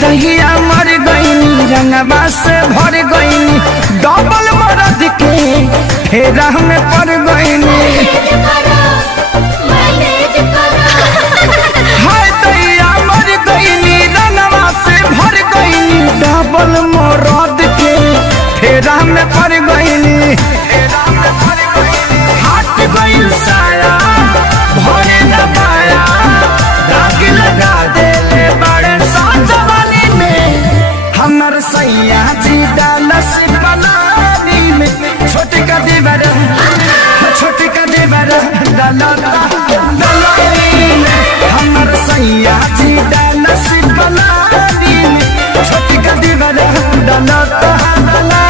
दहिया मर गईनी रंगवा से भर गईनी डबल मरद के फेरा में पड़ गईनी। हाय दहिया मर गईनी रंगवा से भर गईनी डबल मरद के फेरा में पड़ गईनी। हाथ गईल साया भरे न पाया दाग लगा देले बड़े साजवानी में हमर सैया जी डालस बनानी में छोटे का देवर डालनी में हमर सैया जी डालस बनानी में छोटे का देवर डालता।